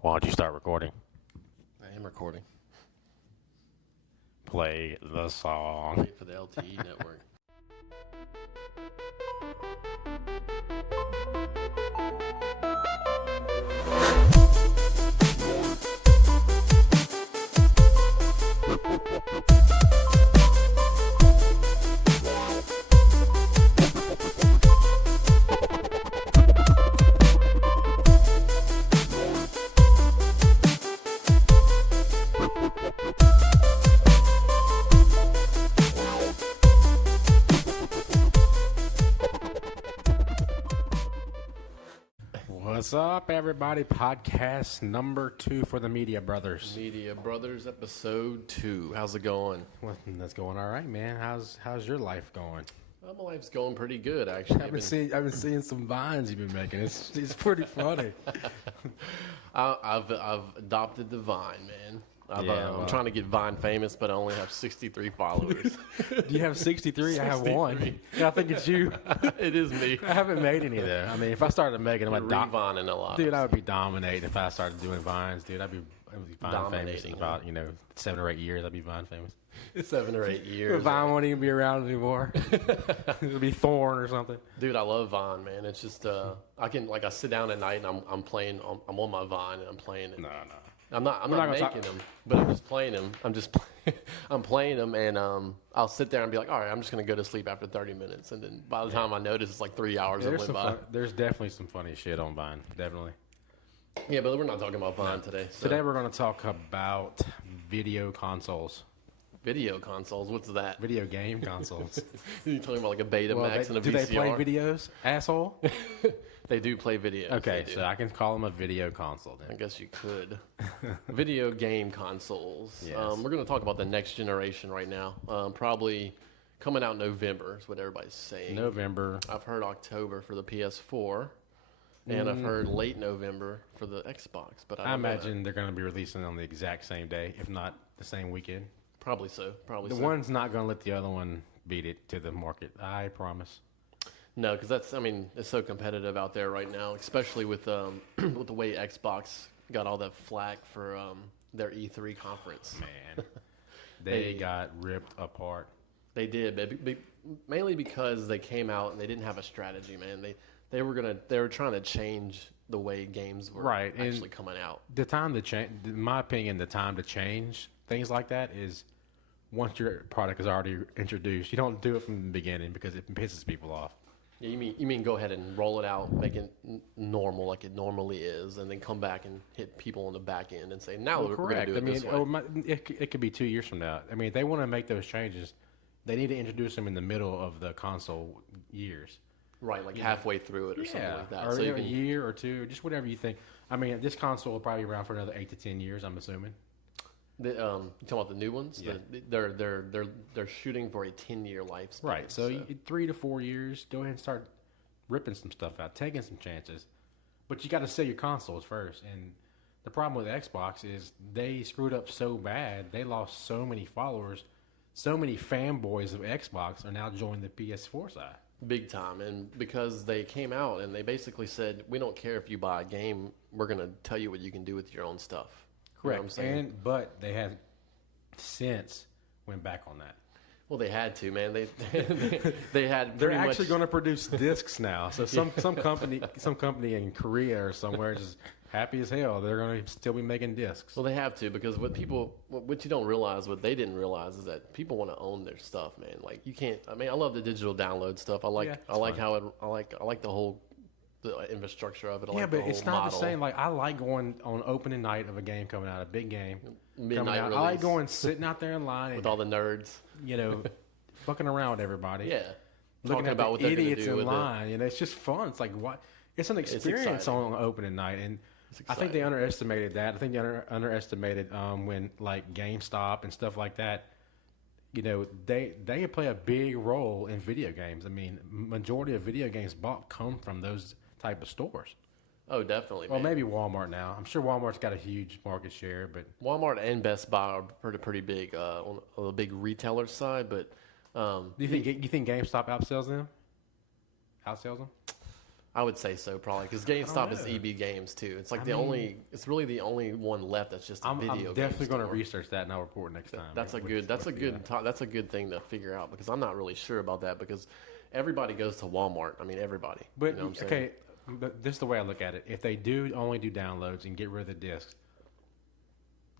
Why don't you start recording? I am recording. Play the song. Wait for the LTE network. What's up, everybody? Podcast number 2 for the Media Brothers. Media Brothers, episode 2. How's it going? Well, that's going all right, man. How's your life going? Well, my life's going pretty good, actually. I've been seeing some vines you've been making. It's pretty funny. I've adopted the Vine, man. I'm trying to get Vine famous, but I only have 63 followers. Do you have 63? I have 1. Yeah, I think it's you. It is me. I haven't made any though. I mean, if I started making them, Re-vining a lot. Dude, I would be dominating if I started doing vines. Dude, I'd be Vine famous in about 7 or 8 years. I'd be Vine famous. 7 or 8 years. Vine won't even be around anymore. It'll be Thorn or something. Dude, I love Vine, man. It's just I sit down at night and I'm playing. I'm on my Vine and I'm playing it. No. I'm not making them, but I'm just playing them. I'm playing them, and I'll sit there and be like, all right, I'm just gonna go to sleep after 30 minutes, and then by the time I notice, it's like 3 hours that went by. There's definitely some funny shit on Vine, definitely. Yeah, but we're not talking about Vine today. So. Today we're gonna talk about video consoles. Video consoles? What's that? Video game consoles. You're talking about like a Betamax and a VCR? Do they play videos, asshole? They do play videos. Okay, so I can call them a video console then. I guess you could. Video game consoles. Yes. We're going to talk about the next generation right now. Probably coming out November is what everybody's saying. November. I've heard October for the PS4. And I've heard late November for the Xbox. But I imagine they're going to be releasing on the exact same day, if not the same weekend. Probably so. The one's not going to let the other one beat it to the market. I promise. No, because it's so competitive out there right now, especially with with the way Xbox got all that flack for their E3 conference. Man, they got ripped apart. They did, mainly because they came out and they didn't have a strategy, man. They were trying to change the way games were actually coming out. The time to change, in my opinion, the time to change things like that is once your product is already introduced. You don't do it from the beginning because it pisses people off. Yeah, you mean go ahead and roll it out, make it normal like it normally is, and then come back and hit people on the back end and say, now we're going to do it this way. It could be 2 years from now. I mean, if they want to make those changes, they need to introduce them in the middle of the console years. Right, like halfway through it or something like that. Or so a year or two, just whatever you think. I mean, this console will probably be around for another 8 to 10 years, I'm assuming. You talking about the new ones? Yeah. They're shooting for a 10-year lifespan. Right. So 3 to 4 years, go ahead and start ripping some stuff out, taking some chances. But you got to sell your consoles first. And the problem with Xbox is they screwed up so bad. They lost so many followers. So many fanboys of Xbox are now joining the PS4 side. Big time. And because they came out and they basically said, we don't care if you buy a game. We're going to tell you what you can do with your own stuff. Correct. But they have since went back on that. Well, they had to, man. They had. They're actually going to produce discs now. So some company in Korea or somewhere is happy as hell. They're going to still be making discs. Well, they have to, because what you don't realize, what they didn't realize, is that people want to own their stuff, man. Like you can't. I mean, I love the digital download stuff. I like the whole. The infrastructure of it. Yeah, but it's not the same. Like I like going on opening night of a game coming out, a big game. Midnight release. I like going sitting out there in line with all the nerds. Fucking around with everybody. Yeah, looking talking about what they're idiots do in line. It's just fun. It's like what? It's an experience on opening night, and I think they underestimated that. I think they underestimated when like GameStop and stuff like that. They play a big role in video games. I mean, majority of video games bought come from those type of stores. Oh, definitely. Well, maybe Walmart now. I'm sure Walmart's got a huge market share, but Walmart and Best Buy are pretty big on the big retailer side. But do you think GameStop outsells them? I would say so, probably, because GameStop is EB Games too. It's like it's really the only one left that's just a video game. I'm definitely going to research that and I'll report next time. That's a good thing to figure out, because I'm not really sure about that, because everybody goes to Walmart. I mean, everybody. But you know what I'm saying? but this is the way I look at it. If they only do downloads and get rid of the discs,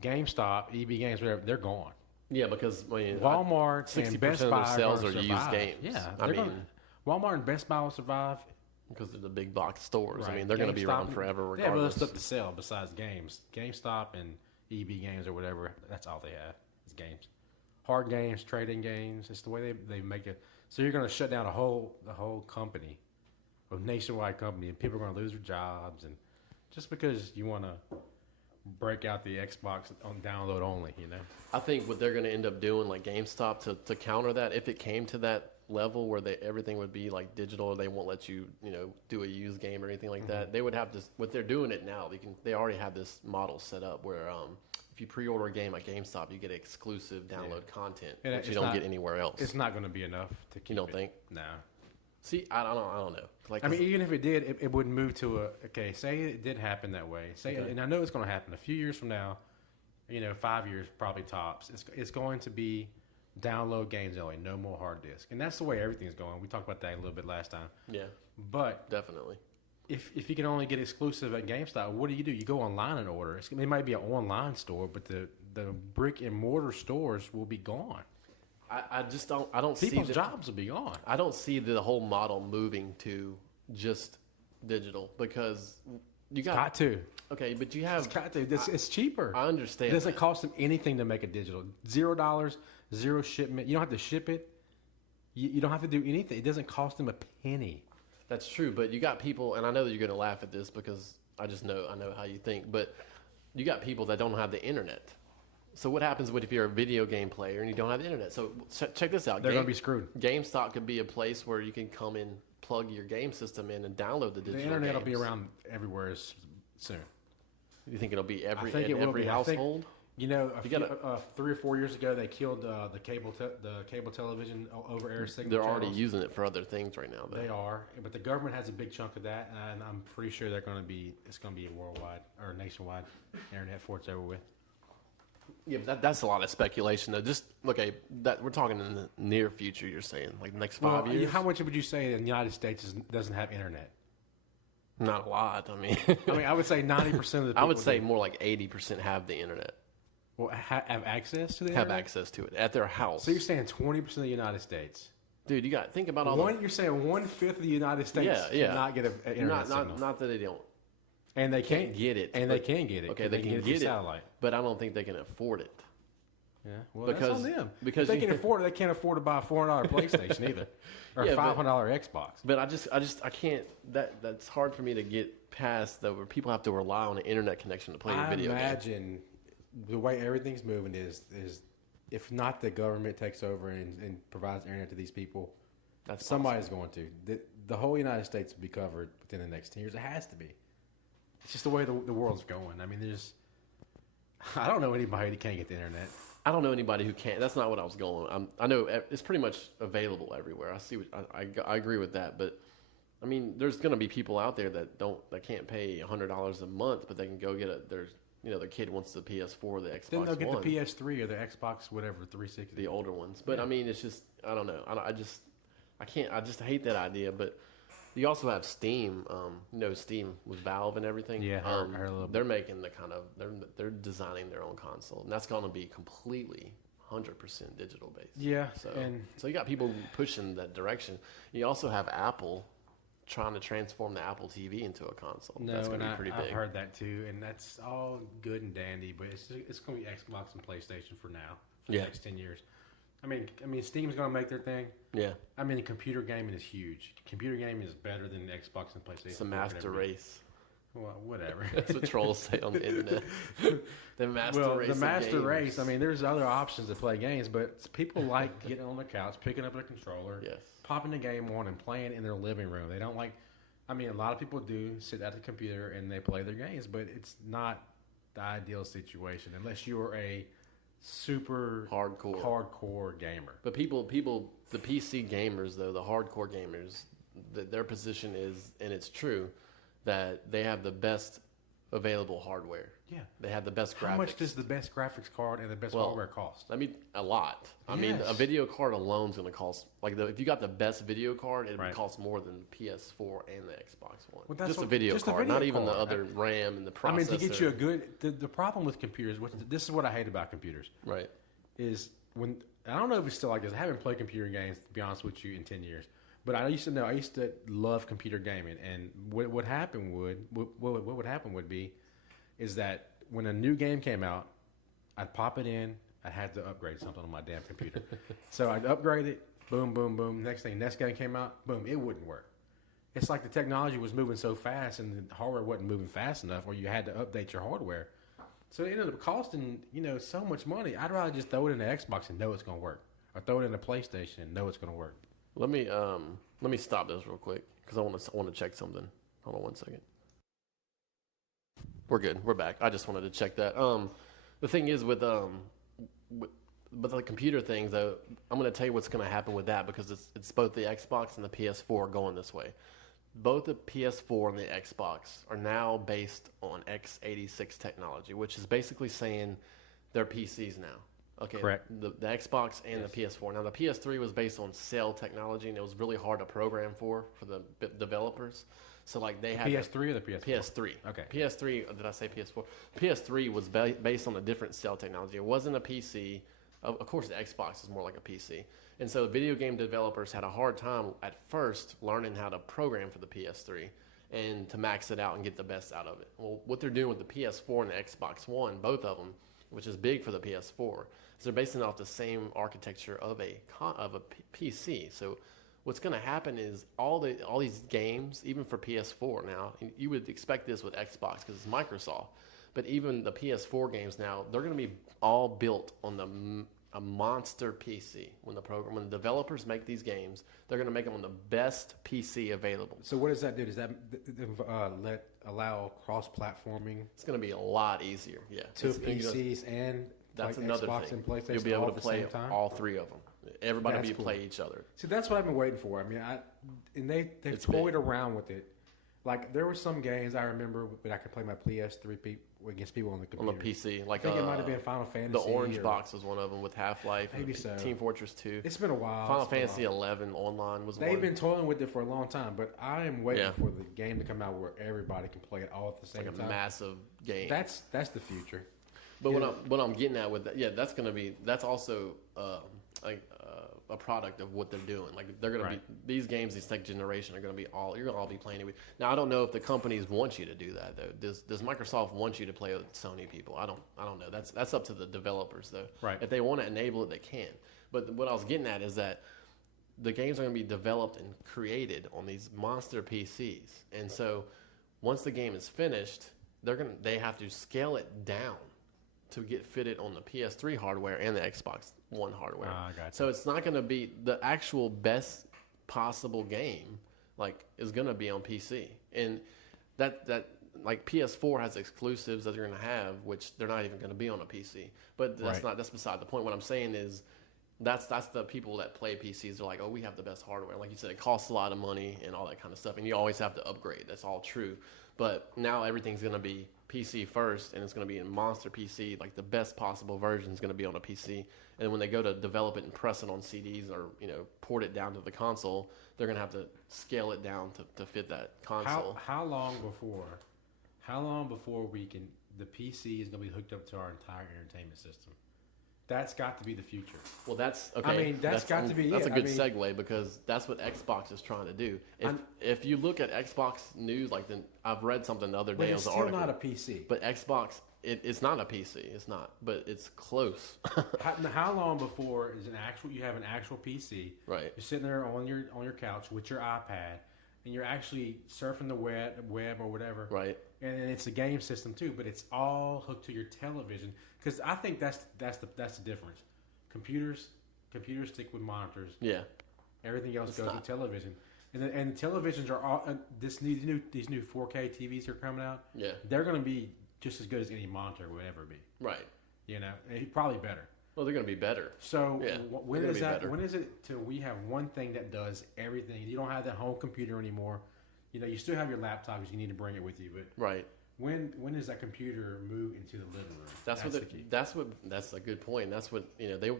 GameStop, EB Games, whatever, they're gone. Yeah, because Walmart and Best Buy of their sales are used games. Yeah, Walmart and Best Buy will survive. Because they're the big box stores. Right. I mean, they're going to be around forever regardless. They have other stuff to sell besides games. GameStop and EB Games or whatever, that's all they have is games. Hard games, trading games. It's the way they make it. So you're going to shut down the whole company, a nationwide company, and people are going to lose their jobs. And just because you want to break out the Xbox on download only, you know? I think what they're going to end up doing, like GameStop, to counter that, if it came to that level where everything would be like digital, or they won't let you do a used game or anything like that, they would have this. What they're doing it now, they already have this model set up where if you pre-order a game at GameStop, you get exclusive download content that you don't get anywhere else. It's not going to be enough to keep. You don't think? No. See, I don't know. Like, I mean, even if it did, it wouldn't move to say it did happen that way. And I know it's going to happen a few years from now. 5 years probably tops. It's going to be download games only, no more hard disk, and that's the way everything's going. We talked about that a little bit last time. Yeah, but definitely, if you can only get exclusive at GameStop, what do? You go online and order. It might be an online store, but the brick and mortar stores will be gone. I just don't. I don't see people's jobs will be gone. I don't see the whole model moving to just digital, because you got to. Okay, but you have got to. It's cheaper. I understand. It doesn't cost them anything to make it digital. $0, zero shipment. You don't have to ship it. You don't have to do anything. It doesn't cost them a penny. That's true, but you got people, and I know that you're going to laugh at this because I know how you think, but you got people that don't have the internet. So what happens if you're a video game player and you don't have the internet? So check this out. They're going to be screwed. GameStop could be a place where you can come in, plug your game system in, and download the digital The internet games. will be around everywhere soon. You think it'll be every household? You know, 3 or 4 years ago, they killed the cable television over air signal. They're already using it for other things right now, though. They are, but the government has a big chunk of that, and I'm pretty sure it's going to be a worldwide or nationwide internet before it's over with. Yeah, but that's a lot of speculation, though. Just that we're talking in the near future. You're saying like the next 5 years. How much would you say the United States doesn't have internet? Not a lot. I mean, I would say 90% of the people. I would say more like 80% have the internet. Well, have access to the have internet? access to it at their house. So you're saying 20% of the United States? Dude, you got to think about all You're saying 1/5 of the United States cannot get an internet signal. Not that they don't. And they can't get it. And they can get it. Okay, they can get it. Satellite. But I don't think they can afford it. Yeah, well, that's on them. Because if they can afford it, they can't afford to buy a $400 PlayStation either, or a $500 Xbox. But I can't. That's hard for me to get past that, where people have to rely on an internet connection to play a video game. I imagine the way everything's moving is if not the government takes over and provides internet to these people, somebody's going to. The whole United States will be covered within the next 10 years. It has to be. It's just the way the world's going. I mean, I don't know anybody that can't get the internet. I don't know anybody who can't. That's not what I was going. I know it's pretty much available everywhere. I see. I agree with that. But I mean, there's going to be people out there that can't pay $100 a month, but they can go get their kid wants the PS4, the Xbox Then they'll get One. the PS3 or the Xbox, whatever, 360. The older ones. But I mean, it's just I don't know. I can't. I just hate that idea. But you also have Steam. Steam with Valve and everything. Yeah, I heard a little bit. They're making they're designing their own console, and that's going to be completely 100% digital based. Yeah, so you got people pushing that direction. You also have Apple trying to transform the Apple TV into a console. That's going to be pretty big. I've heard that too, and that's all good and dandy, but it's going to be Xbox and PlayStation for now. For the next 10 years. I mean, Steam's going to make their thing. Yeah. I mean, computer gaming is huge. Computer gaming is better than Xbox and PlayStation. It's a master race. Well, whatever. That's what trolls say on the internet. The master race. I mean, there's other options to play games, but people like getting on the couch, picking up a controller, popping the game on, and playing in their living room. They don't like. I mean, a lot of people do sit at the computer and they play their games, but it's not the ideal situation unless you are a super hardcore gamer. But people, the PC gamers though, the hardcore gamers, their position is, and it's true, that they have the best available hardware. Yeah. They have the best graphics. How much does the best graphics card and the best hardware cost? I mean, a lot. I mean, a video card alone is going to cost, if you got the best video card, it would cost more than the PS4 and the Xbox One. Well, just a video card, not even the other RAM and the processor. I mean, to get you a good, the problem with computers, this is what I hate about computers. Right. Is when, I don't know if it's still like this. I haven't played computer games, to be honest with you, in 10 years. But I used to love computer gaming. And what would happen would be, is that when a new game came out, I'd pop it in. I had to upgrade something on my damn computer. So I'd upgrade it. Boom, boom, boom. Next game came out. Boom, it wouldn't work. It's like the technology was moving so fast and the hardware wasn't moving fast enough, or you had to update your hardware. So it ended up costing, so much money. I'd rather just throw it in the Xbox and know it's going to work, or throw it in the PlayStation and know it's going to work. Let me stop this real quick because I want to check something. Hold on one second. We're good. We're back. I just wanted to check that. The thing is with the computer thing, though, I'm going to tell you what's going to happen with that because it's both the Xbox and the PS4 going this way. Both the PS4 and the Xbox are now based on x86 technology, which is basically saying they're PCs now. Okay, correct. The Xbox and the PS4. Now, the PS3 was based on cell technology, and it was really hard to program for the developers. So, they had PS3 or the PS4? PS3. Okay. PS3. Did I say PS4? PS3 was based on a different cell technology. It wasn't a PC. Of course, the Xbox is more like a PC. And so, video game developers had a hard time at first learning how to program for the PS3 and to max it out and get the best out of it. Well, what they're doing with the PS4 and the Xbox One, both of them, which is big for the PS4, is they're basing it off the same architecture of a PC. So what's going to happen is all these games, even for PS4 now, you would expect this with Xbox because it's Microsoft, but even the PS4 games now, they're going to be all built on a monster PC. When the developers make these games, they're going to make them on the best PC available. So what does that do? Does that allow cross-platforming? It's going to be a lot easier, yeah. To PCs and that's another Xbox thing. and PlayStation. You'll be able to play all time? three of them. Everybody will be play each other. See, that's what I've been waiting for. I mean, they've toyed around with it. Like there were some games I remember when I could play my PS3 against people on the computer. On the PC, I think it might have been Final Fantasy. The Orange Box was one of them with Half-Life. Maybe so. Team Fortress 2. It's been a while. Final Fantasy 11 online was one. They've been toying with it for a long time, but I am waiting for the game to come out where everybody can play it all at the same time. Like a massive game. That's the future. But what I'm getting at with that, that's also a product of what they're doing. Like they're going to be these games, these next generation are going to be you're going to all be playing it with. Now I don't know if the companies want you to do that though. Does Microsoft want you to play with Sony people? I don't know. That's up to the developers though. Right. If they want to enable it, they can. But what I was getting at is that the games are going to be developed and created on these monster PCs, and so once the game is finished, they have to scale it down to get fitted on the PS3 hardware and the Xbox One hardware. Gotcha. So it's not going to be the actual best possible game, is going to be on PC. And that PS4 has exclusives that they're going to have, which they're not even going to be on a PC. But that's beside the point. What I'm saying is that's the people that play PCs. They're like, oh, we have the best hardware. Like you said, it costs a lot of money and all that kind of stuff. And you always have to upgrade. That's all true. But now everything's going to be PC first, and it's going to be a monster PC. Like the best possible version is going to be on a PC. And when they go to develop it and press it on CDs or port it down to the console, they're going to have to scale it down to fit that console. How long before the PC is going to be hooked up to our entire entertainment system? That's got to be the future. Well, that's okay. I mean, that's got to be. That's a good segue because that's what Xbox is trying to do. If you look at Xbox news, I've read something the other day. But it's still not a PC. But Xbox, it's not a PC. It's not. But it's close. How long before you have an actual PC? Right. You're sitting there on your couch with your iPad, and you're actually surfing the web or whatever. Right. And it's a game system too, but it's all hooked to your television. Because I think that's the difference. Computers stick with monitors. Yeah. Everything else goes to television. And televisions are all these new 4K TVs are coming out. Yeah. They're going to be just as good as any monitor would ever be. Right. Probably better. Well, they're going to be better. So Yeah, when is that? When is it till we have one thing that does everything? You don't have that home computer anymore. You know, you still have your laptop because you need to bring it with you. But right. When does that computer move into the living room? That's a good point. That's what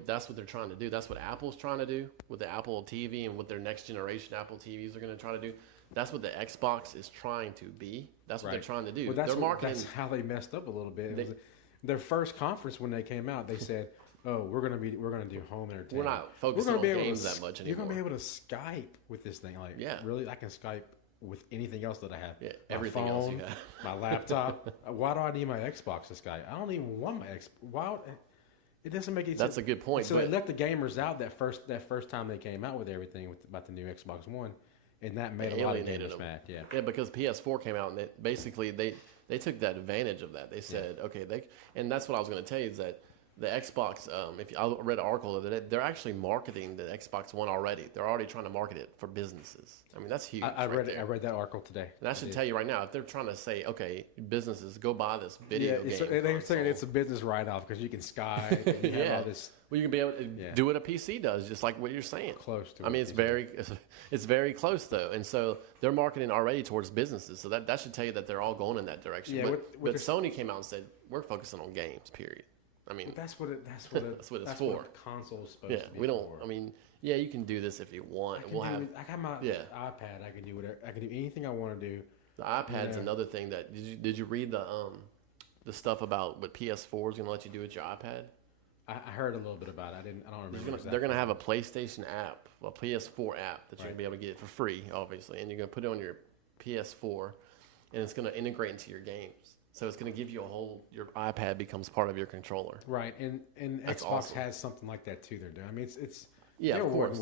that's what they're trying to do. That's what Apple's trying to do with the Apple TV and what their next generation Apple TVs are going to try to do. That's what the Xbox is trying to be. That's what they're trying to do. Well, that's how they messed up a little bit. Their first conference when they came out, they said, "Oh, we're going to do home entertainment. We're not focusing on games that much anymore. You're going to be able to Skype with this thing. Like, really, I can Skype with anything else that I have. Yeah, everything else you have. My laptop. Why do I need my Xbox to Skype? I don't even want my Xbox. Why? It doesn't make any sense. That's a good point. So they let the gamers out that first time they came out with everything about the new Xbox One. And that made a lot of gamers mad. Yeah, because PS4 came out, and they took that advantage of that. They said, and that's what I was going to tell you is that the Xbox. I read an article of it, they're actually marketing the Xbox One already. They're already trying to market it for businesses. I mean, that's huge. I read that article today. And I should tell you right now, if they're trying to say, okay, businesses go buy this video game, they're saying it's a business write-off because you can Skype. And you have all this. Well, you can be able to do what a PC does, just like what you're saying. Close to. I mean, it's very close though, and so they're marketing already towards businesses. So that should tell you that they're all going in that direction. Yeah, but Sony came out and said we're focusing on games. Period. I mean, that's what it's for. What a console's supposed to be. We don't. I mean, you can do this if you want. I got my iPad. I can do whatever. I can do anything I want to do. The iPad's another thing that did you read the stuff about what PS4 is going to let you do with your iPad? I heard a little bit about it. I don't remember. They're going to have a PlayStation app, a PS4 app that you're going to be able to get for free, obviously, and you're going to put it on your PS4, and it's going to integrate into your games. So it's going to give you your iPad becomes part of your controller. Right, and Xbox has something like that too. They're doing. I mean, it's of course.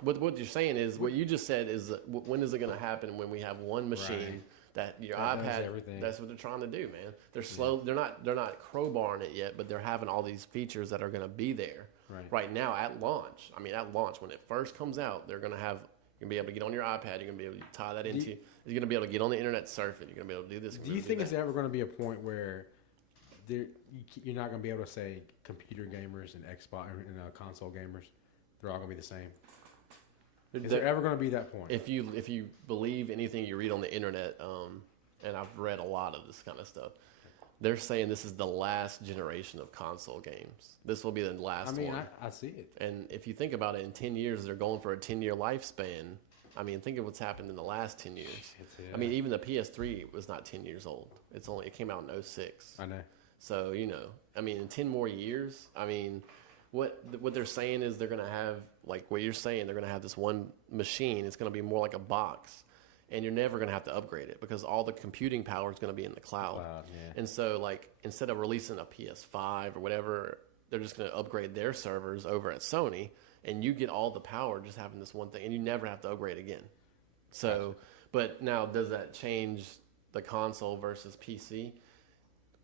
What you're saying is what you just said is when is it going to happen when we have one machine that your iPad? That's what they're trying to do, man. They're slow. They're not crowbarring it yet, but they're having all these features that are going to be there right now at launch. I mean, at launch when it first comes out, they're going to have. You're going to be able to get on your iPad. You're going to be able to tie that into. You're going to be able to get on the internet surfing. You're going to be able to do this. Do you think it's ever going to be a point where you're not going to be able to say computer gamers and Xbox and console gamers, they're all going to be the same? Is there ever going to be that point? If you believe anything you read on the internet, and I've read a lot of this kind of stuff, they're saying this is the last generation of console games. This will be the last one. I see it. And if you think about it, in 10 years, they're going for a 10-year lifespan. I mean, think of what's happened in the last 10 years. I mean, even the PS3 was not 10 years old. It came out in 2006. I know. So, I mean, in 10 more years, I mean, what they're saying is they're going to have, like what you're saying, they're going to have this one machine. It's going to be more like a box. And you're never going to have to upgrade it because all the computing power is going to be in the cloud. And so, like, instead of releasing a PS5 or whatever, they're just going to upgrade their servers over at Sony, and you get all the power just having this one thing, and you never have to upgrade again. So, but now, does that change the console versus PC?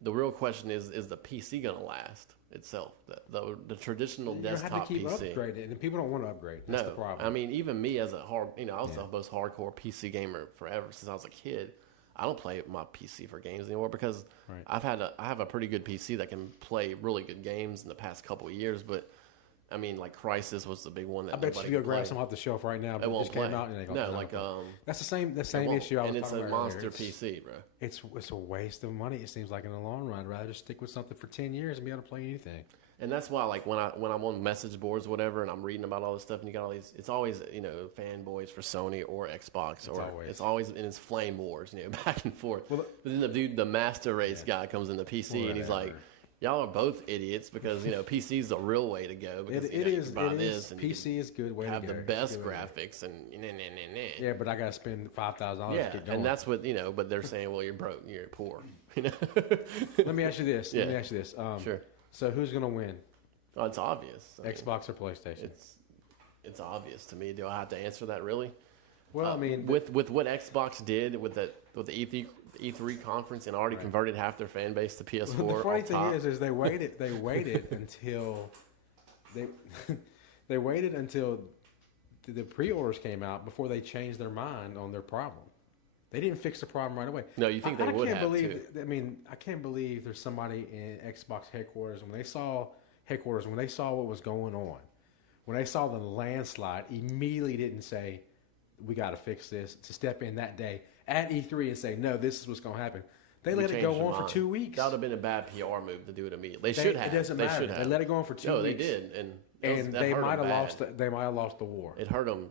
The real question is the PC going to last itself? The traditional desktop PC. You have to keep upgrading, and people don't want to upgrade. That's the problem. I mean, even me as I was the most hardcore PC gamer forever since I was a kid. I don't play my PC for games anymore because I have a pretty good PC that can play really good games in the past couple of years, but I mean, like Crysis was the big one that I bet you go grab some off the shelf right now. But it just came out and they go. No, like that's the same issue. And it's a monster PC, bro. It's a waste of money. It seems like in the long run. I'd rather just stick with something for 10 years and be able to play anything. And that's why, like when I'm on message boards, or whatever, and I'm reading about all this stuff, and you got all these, it's always fanboys for Sony or Xbox, it's always in its flame wars, back and forth. Well, but then the master race guy comes in the PC and he's like, y'all are both idiots because PC is the real way to go. Because it is. PC is good way to go. Have the best graphics and yeah, but I got to spend $5,000 to get going. And that's what But they're saying, well, you're broke, you're poor. Let me ask you this. Sure. So who's going to win? Oh, it's obvious. Xbox or PlayStation? It's obvious to me. Do I have to answer that really? Well, I mean, with what Xbox did with the E3 conference and already converted half their fan base to PS4. Well, the funny thing is they waited until they waited until the pre-orders came out before they changed their mind on their problem. They didn't fix the problem right away. No, you think they would have to. I can't believe there's somebody in Xbox headquarters when they saw headquarters, when they saw what was going on, when they saw the landslide, immediately didn't say, we got to fix this, to step in that day at E3 and say, no, this is what's going to happen. They let it go on for 2 weeks. That would have been a bad PR move to do it immediately. They should have. It doesn't matter. They let it go on for 2 weeks. No, they did. And they might have lost. They might have lost the war. It hurt them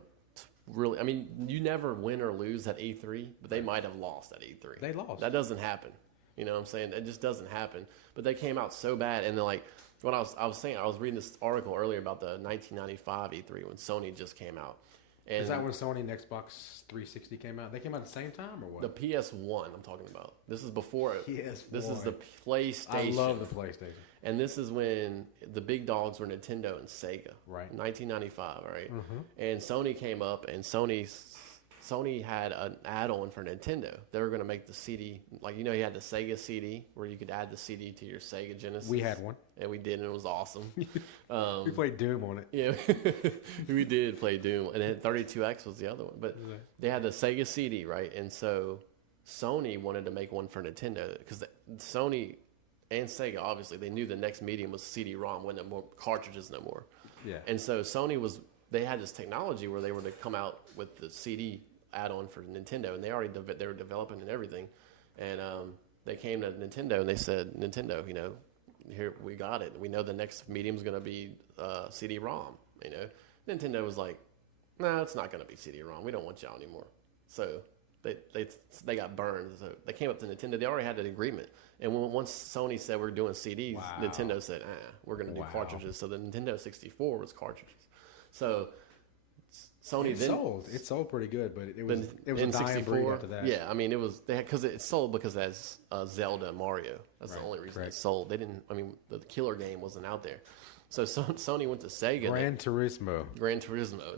really. I mean, you never win or lose at E3, but they might have lost at E3. They lost. That doesn't happen. You know what I'm saying? It just doesn't happen. But they came out so bad, and then like when I was saying, I was reading this article earlier about the 1995 E3 when Sony just came out. And is that when Sony and Xbox 360 came out? They came out at the same time or what? The PS1 I'm talking about. This is before it. PS4. This is the PlayStation. I love the PlayStation. And this is when the big dogs were Nintendo and Sega. Right. 1995, right? Mm-hmm. And Sony came up, and Sony had an add-on for Nintendo. They were going to make the CD, like, you had the Sega CD where you could add the CD to your Sega Genesis. We had one. And we did, and it was awesome. We played Doom on it. Yeah, we did play Doom. And then 32X was the other one. But they had the Sega CD, right? And so Sony wanted to make one for Nintendo because Sony and Sega, obviously, they knew the next medium was CD-ROM, wasn't more cartridges no more. Yeah. And so they had this technology where they were to come out with the CD add-on for Nintendo, and they were developing and everything. And they came to Nintendo and they said, Nintendo, here we got it. We know the next medium's going to be CD-ROM. Nintendo was like, no, it's not going to be CD-ROM. We don't want y'all anymore. So they got burned. So they came up to Nintendo. They already had an agreement. And once Sony said we're doing CDs, Nintendo said, we're going to do cartridges. So the Nintendo 64 was cartridges. So Sony it sold pretty good, but it was a dying breed after that. Yeah, I mean because it sold because it has Zelda and Mario. That's the only reason it sold. They didn't. I mean, the killer game wasn't out there. So Sony went to Sega. Gran Turismo.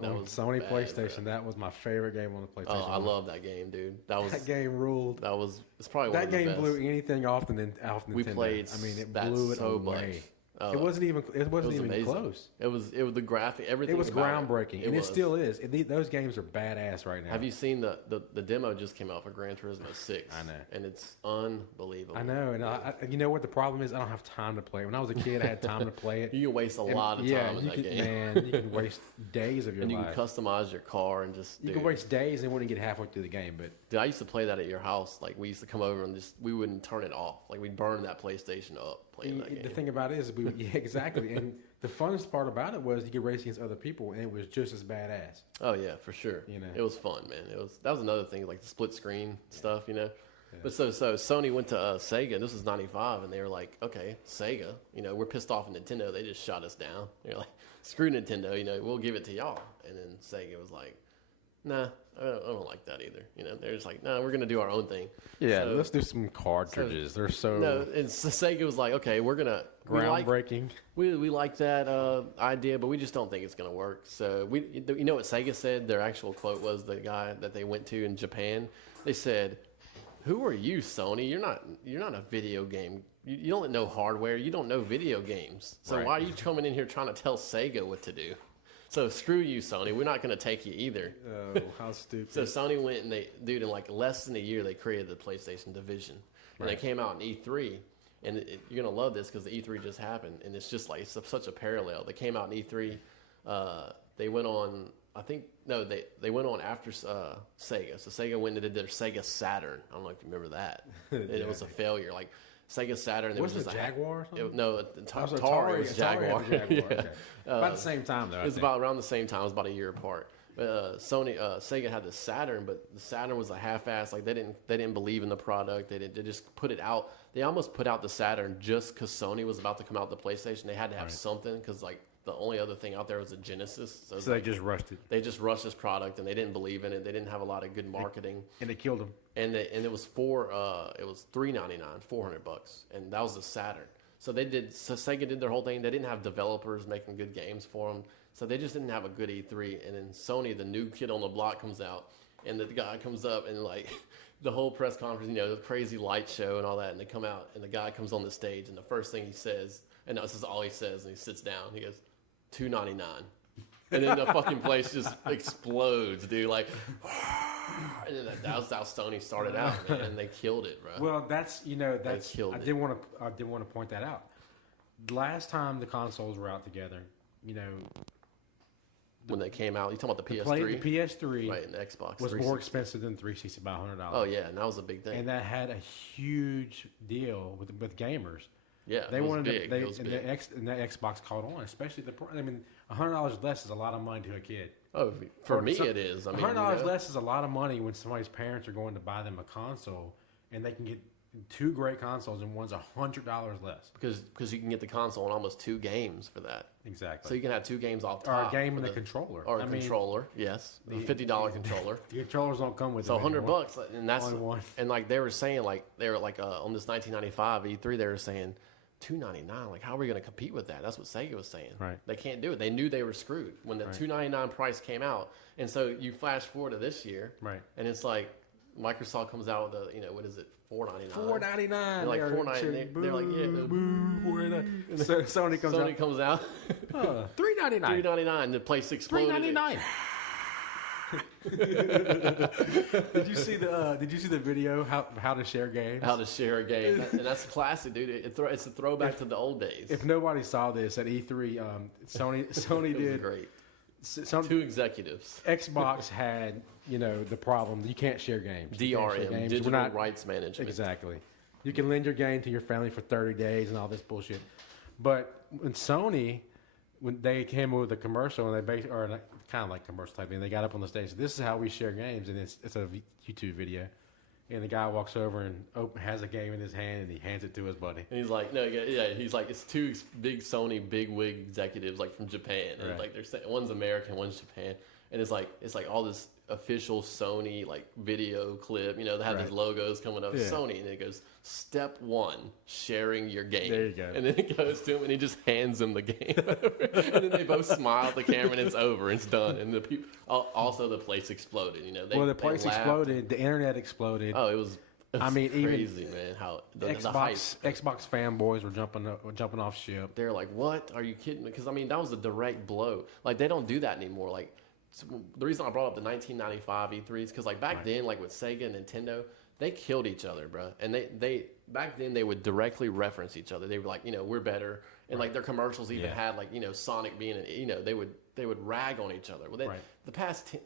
That was Sony bad, PlayStation. Bro. That was my favorite game on the PlayStation. Oh, I love that game, dude. That game ruled. It's probably one of the best. That game blew anything off Nintendo. We played. I mean, it blew it so away. Much. It wasn't even close. It was the graphic, everything. It was groundbreaking, and it still is. Those games are badass right now. Have you seen the demo just came out for Gran Turismo 6? I know, and it's unbelievable. I know, and you know what the problem is? I don't have time to play it. When I was a kid, I had time to play it. You can waste a lot of time in that game. Man, you can waste days of your life. And you can customize your car and just. You can waste days and wouldn't get halfway through the game, but. Dude, I used to play that at your house. Like we used to come over and we wouldn't turn it off. Like we'd burn that PlayStation up playing that game. The thing about it is, exactly. And the funnest part about it was you could race against other people, and it was just as badass. Oh yeah, for sure. It was fun, man. That was another thing, like the split screen stuff, Yeah. But so Sony went to Sega. This was '95, and they were like, "Okay, Sega, we're pissed off at Nintendo. They just shut us down. They're like, screw Nintendo. We'll give it to y'all." And then Sega was like, "Nah, I don't like that either." They're just like, "No, we're gonna do our own thing." Yeah, let's do some cartridges. They're so no. And Sega was like, "Okay, we're gonna groundbreaking. We like that idea, but we just don't think it's gonna work." So you know what Sega said? Their actual quote was the guy that they went to in Japan. They said, "Who are you, Sony? You're not a video game. You don't know hardware. You don't know video games. So why are you coming in here trying to tell Sega what to do?" So screw you, Sony. We're not going to take you either. Oh, how stupid. So Sony went and in like less than a year, they created the PlayStation division. And they came out in E3. And you're going to love this because the E3 just happened. And it's just like, it's such a parallel. They came out in E3. They went on, they went on after Sega. So Sega went and did their Sega Saturn. I don't know if you remember that. And it was a failure. Like, Sega Saturn. Was it Jaguar or something? Atari was Jaguar. Okay. About the same time, though. It was about around the same time. It was about a year apart. Sega had the Saturn, but the Saturn was a half-ass. Like they didn't believe in the product. They just put it out. They almost put out the Saturn just because Sony was about to come out with the PlayStation. They had to have something because like the only other thing out there was a Genesis. So they just rushed it. They just rushed this product and they didn't believe in it. They didn't have a lot of good marketing. And they killed them. And it was $399, $400, and that was the Saturn. So Sega did their whole thing. They didn't have developers making good games for them. So they just didn't have a good E3. And then Sony, the new kid on the block, comes out, and the guy comes up and like the whole press conference, the crazy light show and all that. And they come out, and the guy comes on the stage, and the first thing he says, and this is all he says, and he sits down. He goes, $299, and then the fucking place just explodes, dude. Like, and then that was how Sony started out, man, and they killed it, bro. Well, that's they killed I did want to point that out. last time the consoles were out together, when they came out, you talking about the PS3? The PS3 right, and the Xbox was more expensive than 360 by $100. Oh yeah, and that was a big thing. And that had a huge deal with gamers. Yeah, they wanted big. and the Xbox caught on, especially $100 less is a lot of money to a kid. Oh, for me it is. I mean, $100 less is a lot of money when somebody's parents are going to buy them a console, and they can get 2 great consoles and one's $100 less. Because you can get the console and almost 2 games for that. Exactly. So you can have 2 games off top. Or a game and a controller. Or a controller, yes. The $50 controller. The controllers don't come with so it. So $100, and that's only one. And like they were saying, on this 1995 E3, they were saying $299. Like, how are we going to compete with that? That's what Sega was saying. Right. They can't do it. They knew they were screwed when the $299 price came out. And so you flash forward to this year, right? And it's like Microsoft comes out with what is it? $499. $499. Like $499. They're like, yeah, $499. So Sony comes out. $399. $399. The place exploded. $399. Did you see the video how to share games? How to share a game, and that's classic, dude. It's a throwback to the old days. If nobody saw this at E3, Sony did great. 2 executives. Xbox had the problem you can't share games. DRM, digital rights management. Exactly. You can lend your game to your family for 30 days and all this bullshit. But when Sony, when they came with a commercial and they kind of like commercial type thing, they got up on the stage. This is how we share games, and it's a YouTube video. And the guy walks over and has a game in his hand, and he hands it to his buddy. And he's like, he's like, it's 2 big Sony bigwig executives like from Japan, and like they're saying one's American, one's Japan, and it's like all this official Sony like video clip, they have these logos coming up, Sony, and it goes step 1, sharing your game. There you go. And then it goes to him, and he just hands him the game, and then they both smile at the camera, and it's over, it's done, and the people also the place exploded. The place exploded, the internet exploded. Oh, it was crazy, man. How the Xbox fanboys were jumping off ship. They're like, "What? Are you kidding me?" Because that was a direct blow. Like they don't do that anymore. Like the reason I brought up the 1995 E3 is because back then, like with Sega and Nintendo, they killed each other, bro. And they back then they would directly reference each other. They were like, we're better, and like their commercials even had like Sonic being they would rag on each other. Well, the past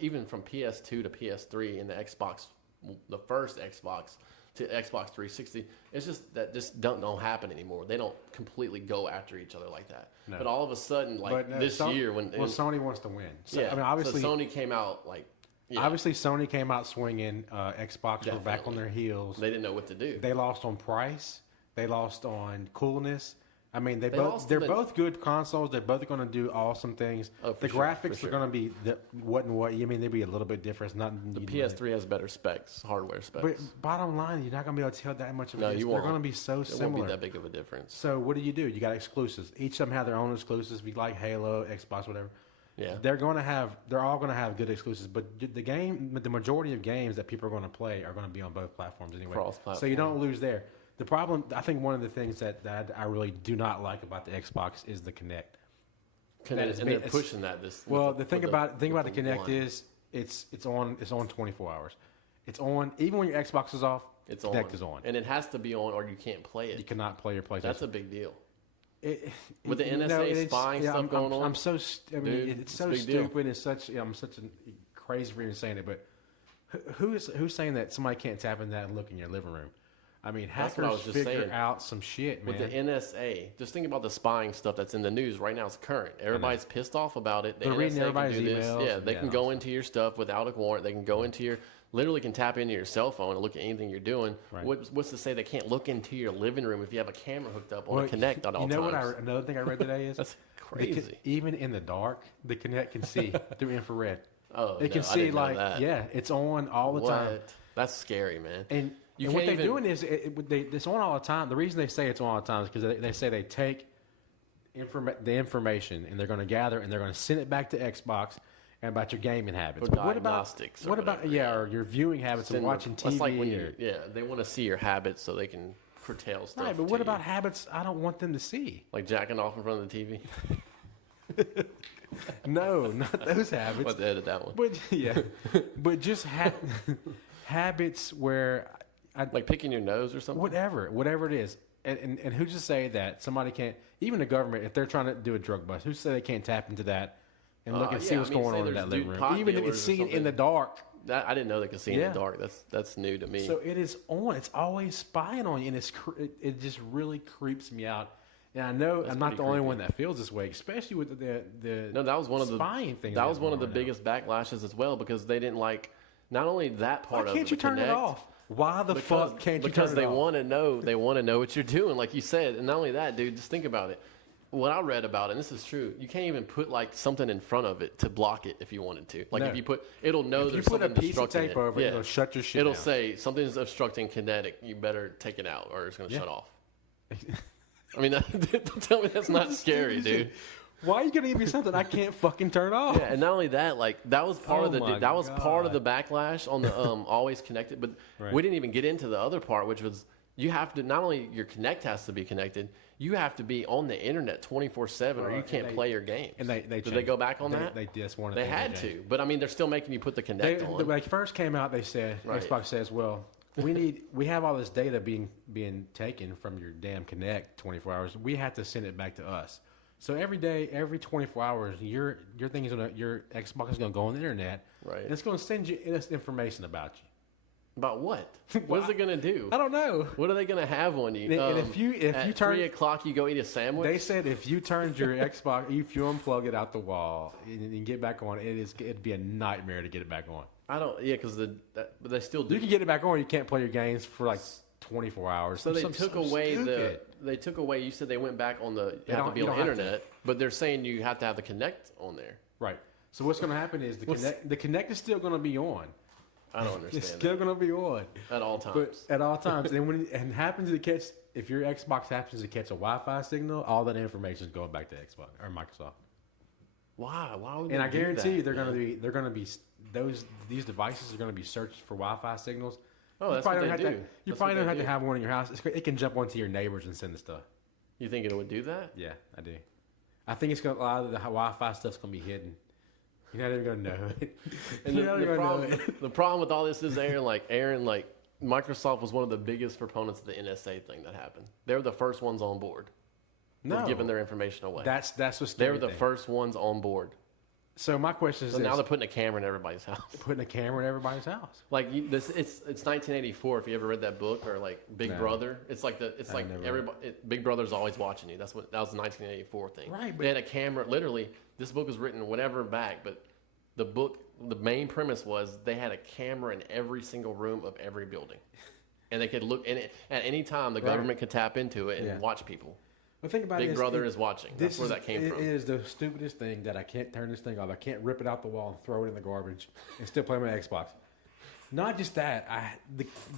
even from PS2 to PS3 and the Xbox, the first Xbox to Xbox 360, it's just that this don't happen anymore. They don't completely go after each other like that. No. But all of a sudden, year when Sony wants to win. So, obviously Sony came out like. Yeah. Obviously, Sony came out swinging. Xbox were back on their heels. They didn't know what to do. They lost on price. They lost on coolness. I mean, they're both good consoles. They're both going to do awesome things. The graphics are going to be what and what. I mean, they'd be a little bit different. It's not the PS3 has better specs, hardware specs. But bottom line, you're not going to be able to tell that much of a difference. You won't. They're going to be so similar. It won't be that big of a difference. So what do? You got exclusives. Each of them have their own exclusives. If you like Halo, Xbox, whatever. Yeah, they're all going to have good exclusives, but the majority of games that people are going to play are going to be on both platforms anyway. Cross-platform. So you don't lose there. The problem, I think, one of the things that I really do not like about the Xbox is the Kinect. And they're pushing that. The thing about the Kinect is it's on 24 hours. It's on even when your Xbox is off. Kinect is on, and it has to be on, or you can't play it. You cannot play your PlayStation. That's a big deal. With the NSA spying stuff going on, it's so stupid. It's such. I'm such a crazy for even saying it, but who's saying that somebody can't tap in that and look in your living room? I mean, hackers figure out some shit, man. With the NSA, just think about the spying stuff that's in the news right now. It's current. Everybody's pissed off about it. They're reading everybody's emails. Yeah, they can go into your stuff without a warrant. They can go into literally can tap into your cell phone and look at anything you're doing. Right. What's to say they can't look into your living room if you have a camera hooked up on a Kinect at all times? Another thing I read today is that's crazy. Even in the dark, the Kinect can see through infrared. Oh, it can see it's on all the time. That's scary, man. And what they're doing is it's on all the time. The reason they say it's on all the time is because they say they take the information and they're going to gather and they're going to send it back to Xbox and about your gaming habits. But what about or your viewing habits and watching TV? Like when they want to see your habits so they can curtail stuff. Right, but what about habits I don't want them to see? Like jacking off in front of the TV? No, not those habits. Let's edit that one. But just habits where like picking your nose or something. Whatever it is. And who's to say that somebody can't, even the government, if they're trying to do a drug bust, who's to say they can't tap into that and look and see what's going on in that living room? Even if it's seen in the dark. I didn't know they could see in the dark. That's new to me. So it is on. It's always spying on you, and it just really creeps me out. And I know I'm not the only one that feels this way, especially with the that was one of the spying things. That was one of the biggest backlashes as well, because they didn't like not only that part of it. Why can't you turn it off? Why the fuck can't you turn it off? Because they want to know. They want to know what you're doing, like you said. And not only that, dude, just think about it. What I read about it, and this is true, you can't even put like something in front of it to block it if you wanted to. Like if you put, it'll know there's something obstructing it. If you put a piece of tape over it, it'll shut your shit down. It'll say something's obstructing Kinetic. You better take it out, or it's going to shut off. I mean, don't tell me that's not scary, dude. Why are you gonna give me something I can't fucking turn off? Yeah, and not only that, like that was part of the part of the backlash on the always connected. But we didn't even get into the other part, which was you have to not only your Kinect has to be connected, you have to be on the internet 24/7, or you can't play your games. And did they go back on that? They just wanted. They had to, but I mean, they're still making you put the Kinect on. When they first came out, they said Xbox says, well. We have all this data being taken from your damn Kinect 24 hours. We have to send it back to us. So every day, every 24 hours, your Xbox is gonna go on the internet. Right. And it's gonna send you information about you. About what? What is it gonna do? I don't know. What are they gonna have on you? And if you turn 3:00, you go eat a sandwich. They said if you turned your Xbox, if you unplug it out the wall and get back on, it'd be a nightmare to get it back on. I don't. Yeah, because but they still do. You can get it back on. You can't play your games for like 24 hours. So they took away They took away. You said they went back on the. You have to be on the internet, but they're saying you have to have the Kinect on there. Right. So what's going to happen is the Kinect is still going to be on. I don't understand. It's still going to be on at all times. But at all times, and when it happens to catch, if your Xbox happens to catch a Wi-Fi signal, all that information is going back to Xbox or Microsoft. Why? Why would? And I guarantee you, they're going to be these devices are going to be searched for Wi-Fi signals. Oh, that's what they do. You probably don't have to have one in your house. It can jump onto your neighbors and send the stuff. You think it would do that? Yeah, I do. I think a lot of the Wi-Fi stuff's going to be hidden. You're not even going to know it. And the problem with all this is, Aaron, Microsoft was one of the biggest proponents of the NSA thing that happened. They were the first ones on board. No, giving their information away. That's what's they were the first ones on board. So my question is, now they're putting a camera in everybody's house. Putting a camera in everybody's house. Like it's 1984. If you ever read that book, or like Big Brother, it's like everybody. Big Brother's always watching you. That was the 1984 thing. Right. They had a camera. Literally, this book was written whatever back, but the main premise was they had a camera in every single room of every building, and they could look in it at any time. The government could tap into it and watch people. Well, think about Big Brother is watching. That's where that came from. It is the stupidest thing that I can't turn this thing off. I can't rip it out the wall and throw it in the garbage and still play my Xbox. Not just that,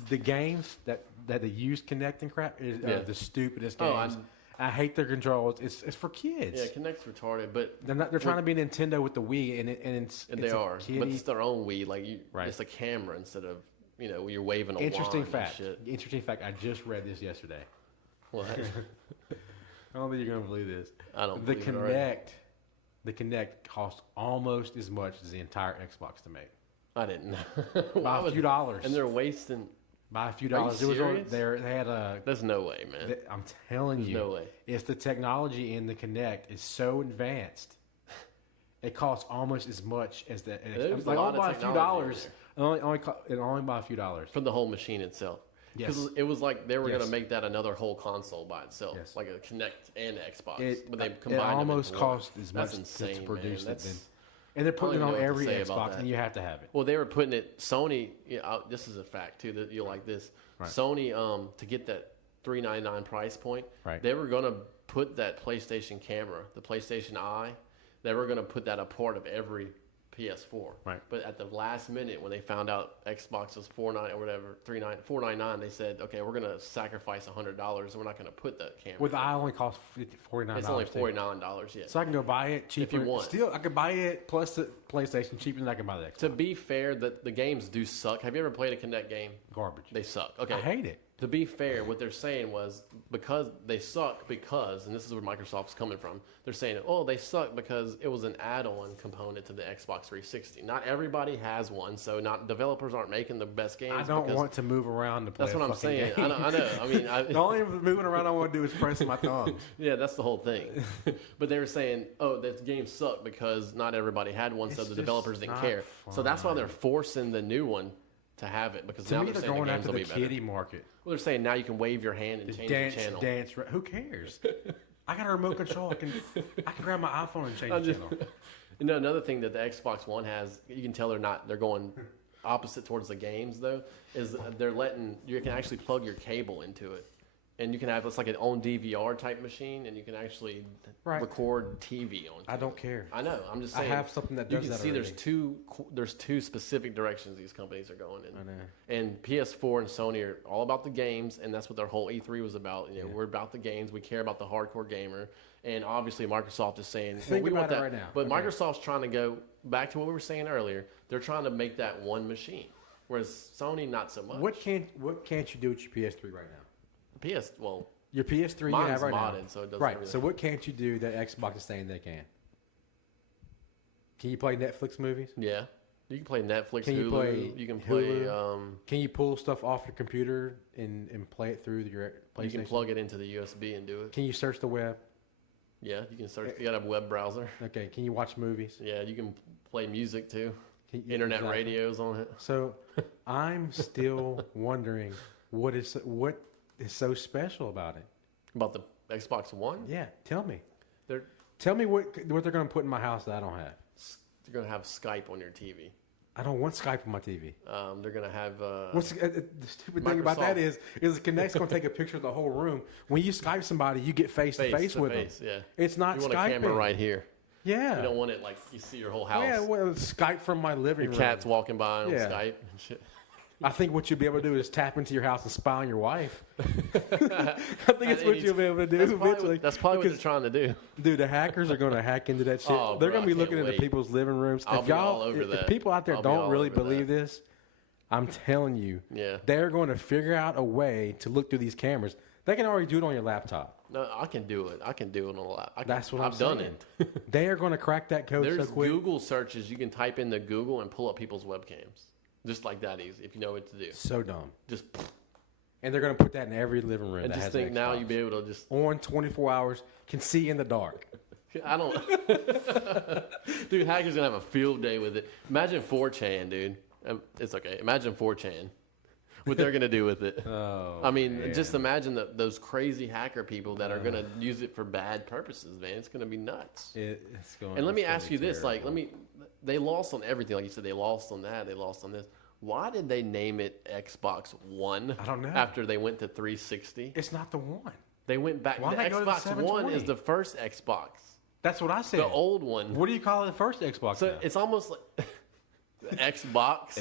the games that they use Kinect and crap is the stupidest games. I hate their controls. It's for kids. Yeah, Kinect's retarded, but they're trying to be Nintendo with the Wii, and they are. But it's their own Wii. Like it's a camera instead of you're waving a wand. Interesting fact. I just read this yesterday. What? I don't think you're gonna believe this. I don't believe it. The Kinect costs almost as much as the entire Xbox to make. I didn't know. By a few dollars. And they're wasting. By a few dollars. Are you serious? They had a. There's no way, man. I'm telling you. No way. It's the technology in the Kinect is so advanced. It costs almost as much as the. There's only by a few dollars. Only by a few dollars. For the whole machine itself. Because it was like they were going to make that another whole console by itself, like a Kinect and Xbox. But they combined it almost cost as much to produce it. And they're putting it on every Xbox, and you have to have it. Well, they were putting it. Sony. This is a fact too that you'll like this. Right. Sony, to get that $399 price point, they were going to put that PlayStation camera, the PlayStation Eye. They were going to put that a part of every PS4. Right. But at the last minute, when they found out Xbox was $499, they said, okay, we're going to sacrifice $100 and we're not going to put the camera. Well, the eye only costs $49. It's only $49, yeah. So I can go buy it cheaper. If you want. Still, I could buy it plus the PlayStation cheaper than I can buy the Xbox. To be fair, the games do suck. Have you ever played a Kinect game? Garbage. They suck. Okay. I hate it. To be fair, what they're saying was because they suck and this is where Microsoft's coming from. They're saying, oh, they suck because it was an add-on component to the Xbox 360. Not everybody has one, so not developers aren't making the best games. I don't want to move around to play. That's what I'm saying. I know. I mean, the only moving around I want to do is pressing my thumb. Yeah, that's the whole thing. But they were saying, oh, that game sucked because not everybody had one, so the developers didn't care. Fun. So that's why they're forcing the new one to have it, because now they're saying the games will be better. To me, they're going after the kiddie market. Well, they're saying now you can wave your hand and change the channel. Who cares? I got a remote control. I can grab my iPhone and change the channel. You know, another thing that the Xbox One has, you can tell they're going opposite towards the games though, is you can actually plug your cable into it. And you can have, it's like an own DVR type machine, and you can actually record TV on it. I don't care. I know. I'm just saying. I have something that does that. You can see already. there's two specific directions these companies are going in. I know. And PS4 and Sony are all about the games, and that's what their whole E3 was about. You know, we're about the games. We care about the hardcore gamer. And obviously Microsoft is saying, we want that right now. But Microsoft's trying to go back to what we were saying earlier. They're trying to make that one machine, whereas Sony not so much. What can't you do with your PS3 right now? Your PS3 you have right modded, now. So it does right. everything. So what can't you do that Xbox is saying they can? Can you play Netflix movies? Yeah. You can play Netflix, can you Hulu. Play you can play Hulu? Can you pull stuff off your computer and play it through your PlayStation? You can plug it into the USB and do it. Can you search the web? Yeah, you can search. You got a web browser. Okay. Can you watch movies? Yeah, you can play music too. Internet radios on it. So I'm still wondering what is so special about it. About the Xbox One? Yeah, tell me. Tell me what they're going to put in my house that I don't have. They're going to have Skype on your TV. I don't want Skype on my TV. They're going to have... What's the stupid thing about that is the Kinect's going to take a picture of the whole room. When you Skype somebody, you get face-to-face with them. Yeah. It's not Skype. You want a camera right here. Yeah. You don't want it like you see your whole house. Yeah, well, Skype from my living room. Your cat's walking by on Skype and shit. I think what you'll be able to do is tap into your house and spy on your wife. I think it's what you'll be able to do eventually. That's probably what they're trying to do. Dude, the hackers are going to hack into that shit. They're going to be looking into people's living rooms. If people out there don't really believe this, I'm telling you, they're going to figure out a way to look through these cameras. They can already do it on your laptop. No, I can do it. I can do it on a laptop. That's what I've done it. They are going to crack that code so quick. There's Google searches. You can type into Google and pull up people's webcams. Just like that easy, if you know what to do. So dumb. And they're going to put that in every living room. And just think now you'll be able to just... On 24 hours, can see in the dark. I don't... Dude, hackers going to have a field day with it. Imagine 4chan, dude. It's okay. Imagine 4chan. What they're going to do with it. Just imagine those crazy hacker people that are going to use it for bad purposes, man. It's going to be nuts. And let me ask you this. They lost on everything. Like you said, they lost on that. They lost on this. Why did they name it Xbox One? I don't know. After they went to 360? It's not the one. They went back. Why the Xbox One is the first Xbox. That's what I said. The old one. What do you call it, the first Xbox? So it's almost like... Xbox.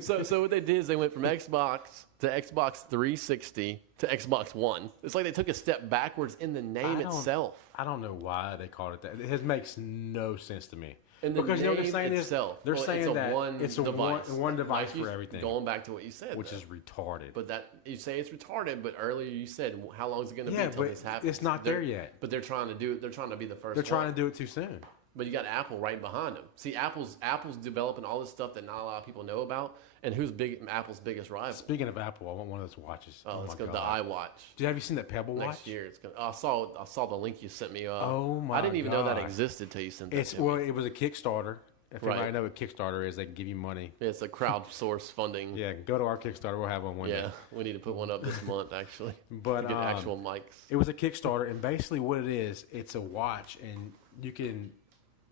So what they did is they went from Xbox to Xbox 360 to Xbox One. It's like they took a step backwards in the name itself. I don't know why they called it that. It makes no sense to me. And because you know what they're saying itself, they're saying that it's a device. one device for everything. Going back to what you said, which is retarded. But you say it's retarded, but earlier you said how long is it going to be until this happens? It's not there yet. But they're trying to do it. They're trying to be the first. They're trying to do it too soon. But you got Apple right behind them. See, Apple's developing all this stuff that not a lot of people know about. And who's Apple's biggest rival? Speaking of Apple, I want one of those watches. Let's go to the iWatch. Have you seen that Pebble Watch? Next year, I saw the link you sent me. Oh my! I didn't even know that existed till you sent that to me. It was a Kickstarter. If anybody know what Kickstarter is, they can give you money. Yeah, it's a crowdsource funding. Yeah, go to our Kickstarter. We'll have one day. Yeah, we need to put one up this month, actually. But get actual mics. It was a Kickstarter, and basically what it is, it's a watch, and you can...